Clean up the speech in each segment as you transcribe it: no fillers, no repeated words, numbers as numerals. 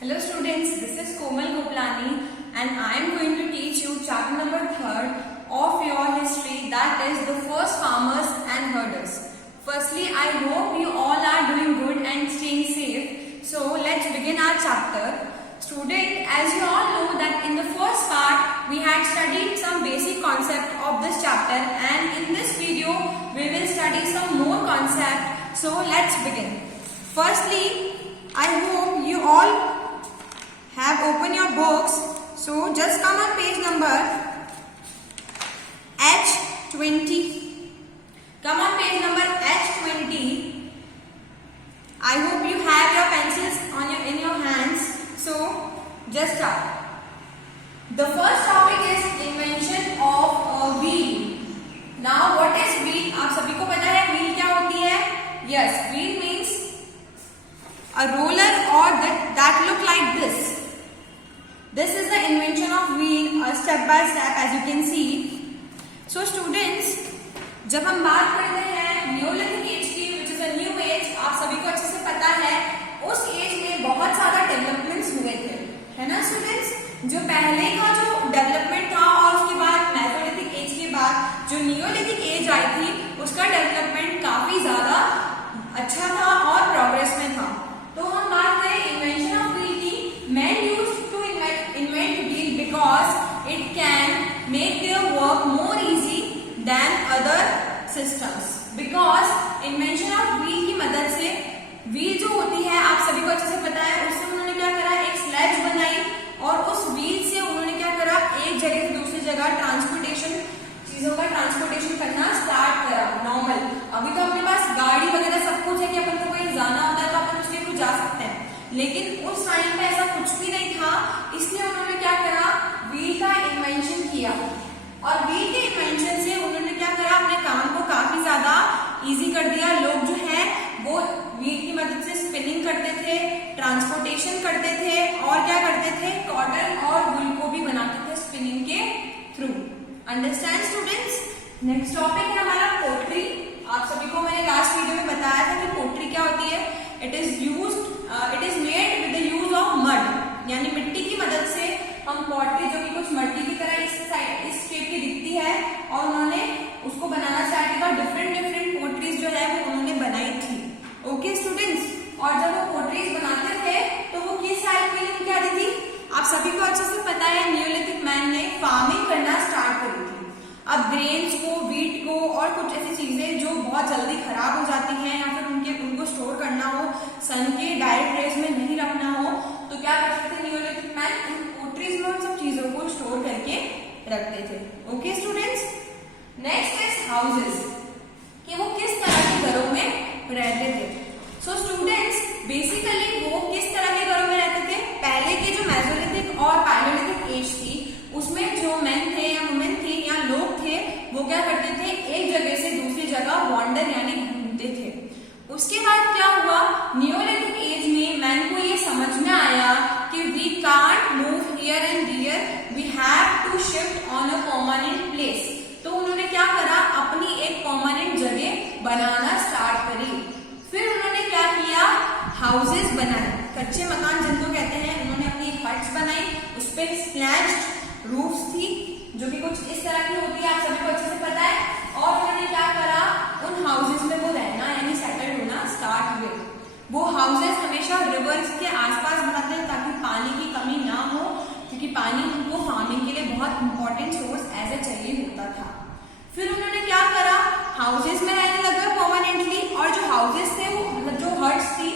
Hello students, this is Komal Goplani and I am going to teach you chapter number 3rd of your history, that is the first farmers and herders. Firstly, I hope you all are doing good and staying safe. So let's begin our chapter. Student, as you all know that in the first part we had studied some basic concept of this chapter, and in this video we will study some more concept. So let's begin. Firstly, I hope you all have opened your books. So just come on page number H20. Come on page number H20. I hope you have your pencils in your hands. So just start. The first topic is invention of a wheel. Now what is wheel? आप सभी को पता है wheel क्या होती है? Yes, wheel means a roller or that look like this. This is the invention of wheel, step by step, as you can see. So students, जब हम बात करते हैं Neolithic age की, which is a new age, आप सभी को अच्छे से पता है, उस एज में बहुत सारा डेवलपमेंट्स हुए थे, है ना स्टूडेंट्स? जो पहले का जो डेवलपमेंट था और उसके बाद मेसोलिथिक एज के बाद जो नियोलिथिक एज आई थी, उसका डेवलपमेंट काफी ज्यादा अच्छा था और प्रोग्रेस में था. तो हम बात करें इन्वेंशन ऑफ व्हील की. Man used to invent wheel because it can make their work more easy than other systems. Because invention of wheel की मदद से, व्हील जो होती है आप सभी को अच्छे से पता है, उससे उन्होंने क्या करा, एक स्लेज बनाई और उस व्हील से उन्होंने क्या करा, एक जगह से दूसरी जगह ट्रांसपोर्टेशन, चीजों का ट्रांसपोर्टेशन करना स्टार्ट करा. नॉर्मल अभी तो अपने पास गाड़ी वगैरह सब कुछ है कि अपन को कहीं जाना होता है तो अपन उसके थ्रू जा सकते हैं, लेकिन उस टाइम पे ऐसा कुछ भी नहीं था. इसलिए उन्होंने क्या करा, व्हील का इन्वेंशन किया और व्हील के इन्वेंशन से उन्होंने क्या करा, अपने काम को काफी ज्यादा इजी कर दिया. लोग जो है वो व्हील की मदद से स्पिनिंग करते थे, ट्रांसपोर्टेशन करते थे और क्या करते थे, कॉटन और वूल को भी बनाते थे स्पिनिंग के through. Understand students? Next topic है हमारा पोट्री. आप सभी को मैंने लास्ट वीडियो में बताया था कि पोट्री क्या होती है. It is made with the use of mud, यानी मिट्टी की मदद से हम पॉटरी, जो कि कुछ मट्टी की तरह इस शेप की दिखती है, और उन्होंने उसको बनाना स्टार्ट किया. डिफरेंट पोट्रीज जो है वो उन्होंने बनाई थी. Okay students? और जब वो पोट्रीज बनाते थे तो वो किस टाइप की लिंक क्या दी थी? आप सभी को अच्छे से पता है नियोलिथिक मैन ने फार्मिंग करना स्टार्ट करी थी. अब ग्रेन्स को, व्हीट को और कुछ ऐसी चीजें जो बहुत जल्दी खराब हो जाती हैं या फिर उनको स्टोर करना हो, सन के डायरेक्ट रेज में नहीं रखना हो, तो क्या करते थे नियोलिथिक मैन, उन पोट्रीज में उन सब चीजों को स्टोर करके रखते थे. Okay students? Next is houses, कि वो किस तरह के घरों में रहते थे. सो स्टूडेंट्स, बेसिकली वो किस तरह के घरों में रहते थे? पहले के जो मेसोलिथिक और पैलियोलिथिक एज थी, उसमें जो मेन थे या वुमेन थी या लोग थे, वो क्या करते थे, एक जगह से दूसरी जगह वॉन्डर यानी घूमते थे. उसके बाद क्या हुआ, नियोलिथिक एज में मैन को ये समझ में आया कि we can't move here and there, we have to shift on a permanent place. तो उन्होंने क्या करा, अपनी एक परमानेंट जगह बनाना स्टार्ट करी. फिर उन्होंने क्या किया, हाउसेस बनाए, कच्चे मकान जिनको कहते हैं. उन्होंने अपनी हट्स बनाई, उस पर स्लैश्ड रूफ्स थी जो कि कुछ इस तरह की होती है, आप सभी को अच्छे से पता है. और उन्होंने क्या करा, उन हाउसेस में वो रहना यानी सेटल होना स्टार्ट हुए. वो हाउसेस हमेशा रिवर्स के आसपास बनाते हैं ताकि पानी की कमी ना हो, क्योंकि पानी उनको फार्मिंग के लिए बहुत इंपॉर्टेंट सोर्स एज ए चाहिए होता था. फिर उन्होंने क्या करा, हाउसेस में रहने लगे परमानेंटली, और जो हाउसेस थे वो मतलब जो हट्स थी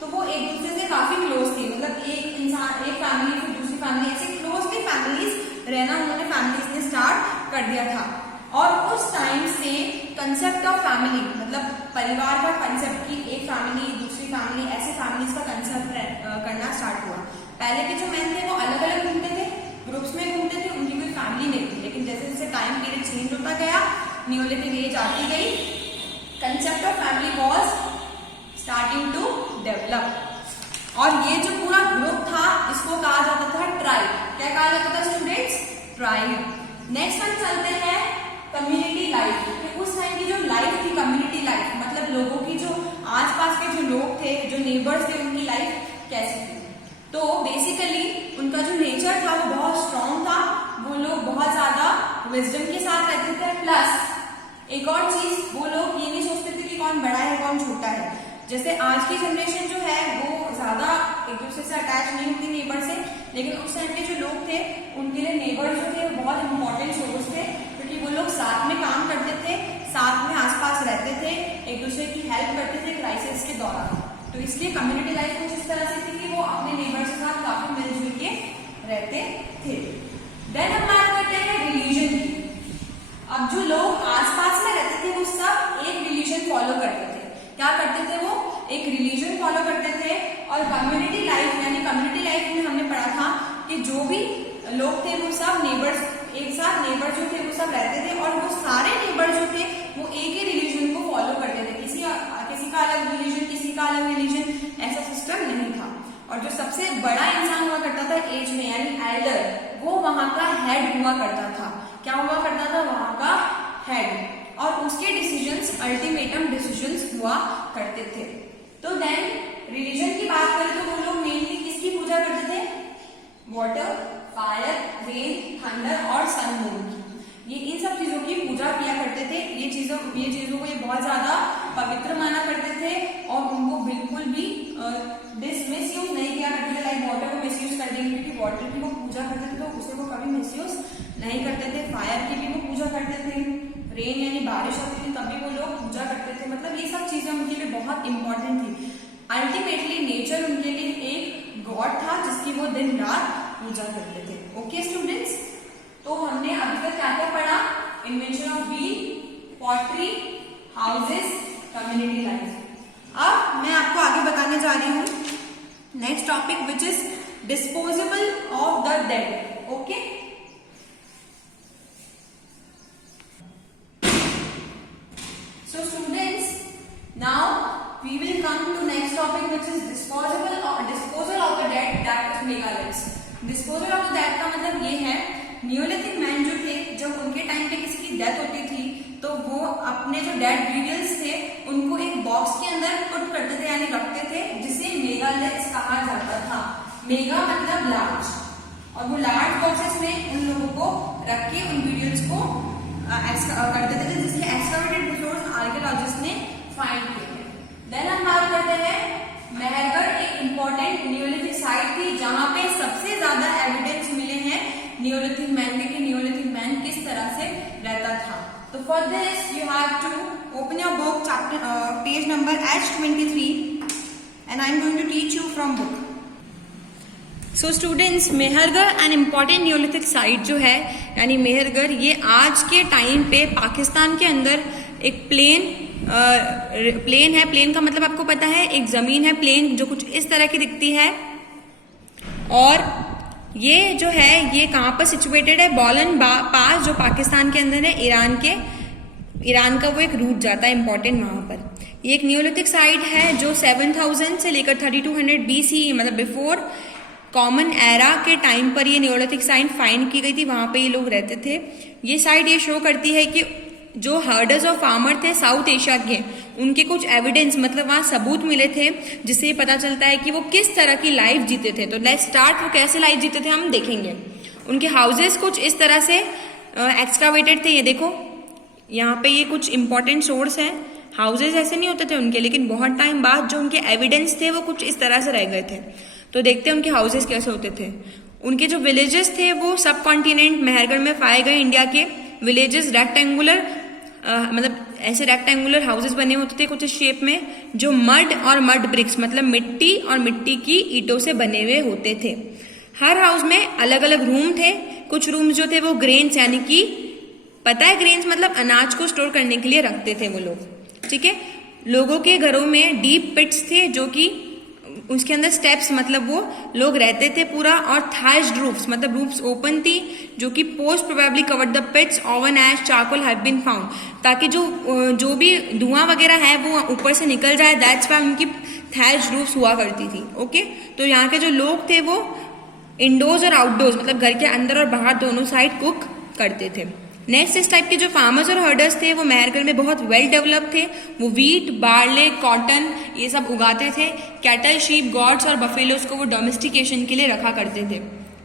तो वो एक दूसरे से काफी क्लोज थी. मतलब एक इंसान, एक फैमिली फिर दूसरी फैमिली, ऐसे क्लोजली फैमिलीज रहना उन्होंने फैमिलीज ने स्टार्ट कर दिया था. और उस टाइम से कंसेप्ट ऑफ फैमिली, मतलब परिवार का कंसेप्ट की एक फैमिली दूसरी फैमिली, ऐसे फैमिलीज का कंसेप्ट करना स्टार्ट हुआ. पहले के जो मैन थे वो अलग अलग घूमते थे, ग्रुप्स में घूमते थे, उनकी कोई फैमिली नहीं थी. लेकिन जैसे जैसे टाइम पीरियड चेंज होता गया, नियोलिथिक एज आती गई, concept of family was starting to develop. और ये जो पूरा ग्रुप था इसको कहा जाता था ट्राइब. क्या कहा जाता था स्टूडेंट्स? ट्राइब. नेक्स्ट हम चलते हैं कम्युनिटी लाइफ. उस टाइम की जो लाइफ थी, कम्युनिटी लाइफ मतलब लोगों की जो आसपास के जो लोग थे, जो नेबर्स थे, उनकी लाइफ कैसी थी. तो बहुत ज्यादा विजडम के साथ रहते थे। प्लस एक और चीज, वो लोग ये नहीं सोचते थे कि कौन बड़ा है कौन छोटा है। जैसे आज की जनरेशन जो है वो ज्यादा एक दूसरे से अटैच नहीं होती नेबर से, लेकिन उस टाइम के जो लोग थे उनके लिए नेबर जो थे वो बहुत इंपॉर्टेंट सोर्स थे, क्योंकि वो लोग साथ में काम करते थे, साथ में आसपास रहते थे, एक दूसरे की हेल्प करते थे क्राइसिस के दौरान। तो इसलिए कम्युनिटी लाइफ कुछ इस तरह से थी कि वो अपने नेबर्स के साथ काफी मिलजुल के रहते थे। देन हम बात करते हैं रिलीजन की। अब जो लोग आसपास में रहते थे वो सब एक रिलीजन फॉलो करते थे। क्या करते थे वो? एक रिलीजन फॉलो करते थे। और कम्युनिटी लाइफ, यानी कम्युनिटी लाइफ में हमने पढ़ा था कि जो भी लोग थे वो सब नेबर्स, एक साथ नेबर जो थे वो सब रहते थे, और वो सारे नेबर जो थे वो एक ही रिलीजन को फॉलो करते थे। किसी का अलग रिलीजन, किसी का अलग रिलीजन, ऐसा सिस्टम नहीं था। और जो सबसे बड़ा इंसान हुआ करता था एज में, यानी एल्डर, वो वहां का हेड हुआ करता था। क्या हुआ करता था? वहां का हेड। और उसके डिसीजंस अल्टीमेटम डिसीजंस हुआ करते थे। तो देन रिलीजन की बात करें तो वो लोग मेनली किसकी पूजा करते थे? वाटर, फायर, रेन, थंडर और सन, मून की। ये इन सब चीजों की पूजा किया करते थे। ये चीजों को ये बहुत ज्यादा पवित्र माना करते थे और उनको बिल्कुल भी मिसयूज नहीं किया करते थे। लाइक वाटर को मिसयूज कर देंगे, क्योंकि वाटर की वो पूजा करते थे तो उसे वो कभी मिसयूज नहीं करते थे। फायर की भी वो पूजा करते थे, रेन यानी बारिश होती थी तभी वो लोग पूजा करते थे। मतलब ये सब चीजें उनके लिए बहुत इंपॉर्टेंट थी। अल्टीमेटली नेचर उनके लिए एक गॉड था जिसकी वो दिन रात पूजा करते थे। ओके स्टूडेंट्स, तो हमने अभी तक क्या क्या पढ़ा? Invention of wheel, pottery, houses, community life. अब मैं आपको आगे बताने जा रही हूँ next topic which is disposable of the dead. Okay, so students, now we will come to next topic which is disposal of the dead, that is megaliths. disposal of the dead का मतलब ये है, Neolithic man जो थे, जब उनके time पे किसी की डेथ होती थी तो वो अपने जो डेड ब्यूरियल्स थे उनको एक बॉक्स के अंदर पुट करते थे, यानी रखते थे, जिसे मेगालिथ्स कहा जाता था। मेगा मतलब लार्ज, और वो लार्ज बॉक्सेस में उन लोगों को रख के उन ब्यूरियल्स को करते थे, जिसके एक्सकवेटेड रिसोर्स आर्कियोलॉजिस्ट ने फाइंड किए थे। देन हम बात करते हैं मेहरगढ़, एक इंपॉर्टेंट नियोलिथिक साइट थी जहां पे सबसे ज्यादा एविडेंस मिले हैं नियोलिथिक मैन के, कि नियोलिथिक मैन किस तरह से रहता था। तो for this you have to open your book, chapter page number H23 and I am going to teach you from book. So students, Mehrgarh an important neolithic site जो है, यानी मेहरगढ़, ये आज के टाइम पे पाकिस्तान के अंदर एक प्लेन है। प्लेन का मतलब आपको पता है, एक जमीन है प्लेन जो कुछ इस तरह की दिखती है। और ये जो है ये कहाँ पर सिचुएटेड है? बोलन पास, जो पाकिस्तान के अंदर है। ईरान का वो एक रूट जाता है इंपॉर्टेंट वहां पर। ये एक नियोलिथिक साइट है जो 7000 से लेकर 3200 BC, मतलब बिफोर कॉमन एरा के टाइम पर ये नियोलिथिक साइट फाइंड की गई थी। वहां पे ये लोग रहते थे। ये साइट ये शो करती है कि जो हर्डर्स और फार्मर थे साउथ एशिया के, उनके कुछ एविडेंस, मतलब वहां सबूत मिले थे, जिससे ये पता चलता है कि वो किस तरह की लाइफ जीते थे। तो लेट्स स्टार्ट, वो कैसे लाइफ जीते थे हम देखेंगे। उनके हाउसेस कुछ इस तरह से एक्सकावेटेड थे। ये देखो, यहाँ पे ये कुछ इंपॉर्टेंट सोर्स है। हाउसेस ऐसे नहीं होते थे उनके, लेकिन बहुत टाइम बाद जो उनके एविडेंस थे वो कुछ इस तरह से रह गए थे। तो देखते हैं उनके हाउसेस कैसे होते थे। उनके जो विलेजेस थे वो सब कॉन्टिनेंट मेहरगढ़ में पाए गए। इंडिया के विलेजेस रेक्टेंगुलर, मतलब ऐसे रेक्टेंगुलर हाउसेस बने होते थे कुछ इस शेप में, जो मड और मड ब्रिक्स, मतलब मिट्टी और मिट्टी की ईंटों से बने हुए होते थे। हर हाउस में अलग अलग रूम थे। कुछ रूम्स जो थे वो ग्रेन्स, यानी कि पता है ग्रेन्स मतलब अनाज को स्टोर करने के लिए रखते थे वो लोग, ठीक है। लोगों के घरों में डीप पिट्स थे, जो कि उसके अंदर स्टेप्स, मतलब वो लोग रहते थे पूरा, और थैच्ड रूफ्स, मतलब रूफ्स ओपन थी, जो कि post probably covered the pits, oven ash, charcoal have been found, ताकि जो भी धुआं वगैरह है वो ऊपर से निकल जाए। दैट्स व्हाई उनकी थैच्ड रूफ्स हुआ करती थी। ओके, तो यहाँ के जो लोग थे वो इंडोर्स और आउटडोर्स, मतलब घर के अंदर और बाहर दोनों साइड कुक करते थे। नेक्स्ट, इस टाइप के जो फार्मर्स और हर्डर्स थे वो मेहरगढ़ में बहुत वेल डेवलप थे। वो वीट, बार्ले, कॉटन ये सब उगाते थे। कैटल, शीप, गॉड्स और बफेलोस को वो डोमेस्टिकेशन के लिए रखा करते थे।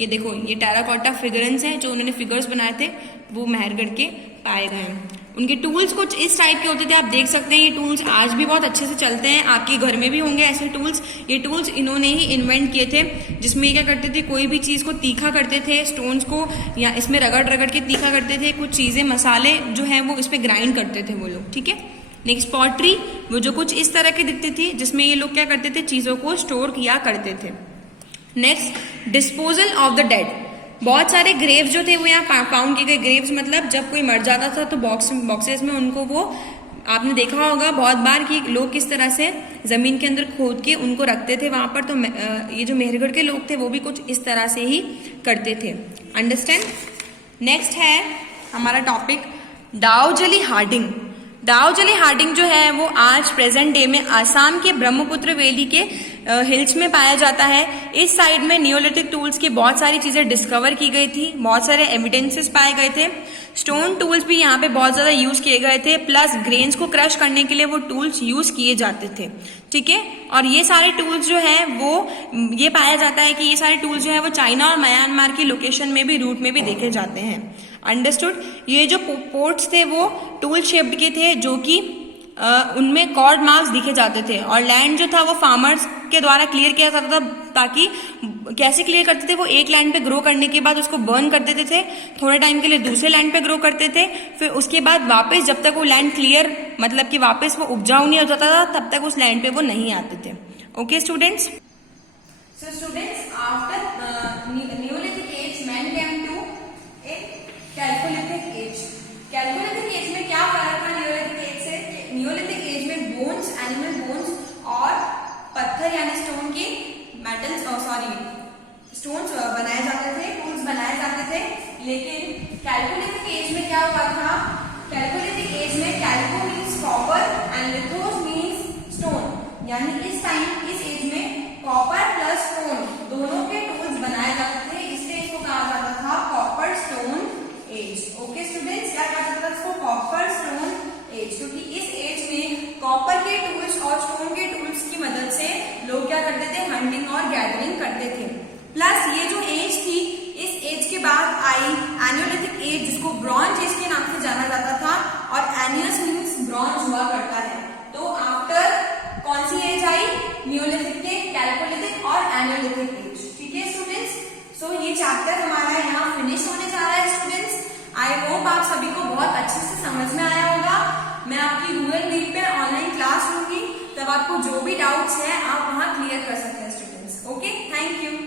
ये देखो, ये टेराकोटा फिगरेंस हैं जो उन्होंने फिगर्स बनाए थे, वो मेहरगढ़ के पाए गए हैं। उनके टूल्स कुछ इस टाइप के होते थे, आप देख सकते हैं। ये टूल्स आज भी बहुत अच्छे से चलते हैं, आपके घर में भी होंगे ऐसे टूल्स। ये टूल्स इन्होंने ही इन्वेंट किए थे, जिसमें क्या करते थे, कोई भी चीज़ को तीखा करते थे, स्टोन्स को या इसमें रगड़ रगड़ के तीखा करते थे। कुछ चीज़ें, मसाले जो है वो इस पर ग्राइंड करते थे वो लोग, ठीक है। नेक्स्ट पॉटरी, वो जो कुछ इस तरह की दिखती थी, जिसमें ये लोग क्या करते थे, चीज़ों को स्टोर किया करते थे। Next disposal of the dead, बहुत सारे ग्रेव्स जो थे वो यहाँ फाउंड किए गए। ग्रेव्स मतलब जब कोई मर जाता था तो बॉक्सेस में उनको, वो आपने देखा होगा बहुत बार कि लोग किस तरह से जमीन के अंदर खोद के उनको रखते थे वहां पर। तो ये जो मेहरगढ़ के लोग थे वो भी कुछ इस तरह से ही करते थे। अंडरस्टैंड। नेक्स्ट है हमारा टॉपिक दाओजली हार्डिंग। दाओजली हार्डिंग जो है वो आज प्रेजेंट डे में आसाम के ब्रह्मपुत्र वैली के हिल्स में पाया जाता है। इस साइड में नियोलिथिक टूल्स की बहुत सारी चीजें डिस्कवर की गई थी, बहुत सारे एविडेंसेस पाए गए थे। स्टोन टूल्स भी यहाँ पे बहुत ज्यादा यूज किए गए थे, प्लस ग्रेन्स को क्रश करने के लिए वो टूल्स यूज किए जाते थे, ठीक है। और ये सारे टूल्स जो है वो, ये पाया जाता है कि ये सारे टूल्स जो है वो चाइना और म्यांमार की लोकेशन में भी, रूट में भी देखे जाते हैं। अंडरस्टूड। ये जो पोर्ट्स थे वो टूल शेप्ड के थे, जो कि उनमें कॉर्ड मार्क्स दिखे जाते थे। और लैंड जो था वो फार्मर्स के द्वारा क्लियर किया जाता था, ताकि कैसे क्लियर करते थे, वो एक लैंड पे ग्रो करने के बाद उसको बर्न कर देते थे, थोड़े टाइम के लिए दूसरे लैंड पे ग्रो करते थे, फिर उसके बाद वापस जब तक वो लैंड क्लियर, मतलब कि वापस वो उपजाऊ नहीं हो जाता था, तब तक उस लैंड पे वो नहीं आते थे। Okay students. So students, after neolithic age man came to a chalcolithic age. Chalcolithic age में क्या फर्क था नियोलिथिक एज से? नियोलिथिक एज में बोन्स, एनिमल बोन्स और पत्थर यानी स्टोन के मेटल्स, स्टोन्स बनाए जाते थे, टूल्स बनाए जाते थे। लेकिन कैल्कोलिथिक एज में क्या हुआ था? कैल्कोलिथिक एज में chalco means copper and lithos means stone, यानी इस टाइम, इस एज में कॉपर प्लस स्टोन दोनों के टूल्स बनाए जाते थे। इसलिए इसको कहा जाता था copper stone age. Okay students, क्या कहा जाता था इसको? कॉपर स्टोन एज, क्योंकि इस एज में कॉपर के टूल्स और स्टोन के टूल्स की मदद से लोग क्या करते थे? हंटिंग और गैदरिंग करते थे। प्लस ये जो एज थी, इस एज के बाद आई एनियोलिथिक एज, जिसको ब्रॉन्ज एज के नाम से जाना जाता था। और एनियस मीन्स ब्रॉन्ज हुआ करता है। तो आफ्टर कौन सी एज आई? नियोलिथिक के, कैल्कोलिथिक और एनियोलिथिक एज, ठीक है स्टूडेंट्स। सो ये चैप्टर हमारा यहाँ फिनिश होने जा रहा है स्टूडेंट्स। आई होप आप सभी को बहुत अच्छे से समझ में आया होगा। मैं आपकी गूगल मीट पे ऑनलाइन क्लास लूंगी, तब आपको जो भी डाउट्स हैं आप वहां क्लियर कर सकते हैं स्टूडेंट्स। Okay, thank you.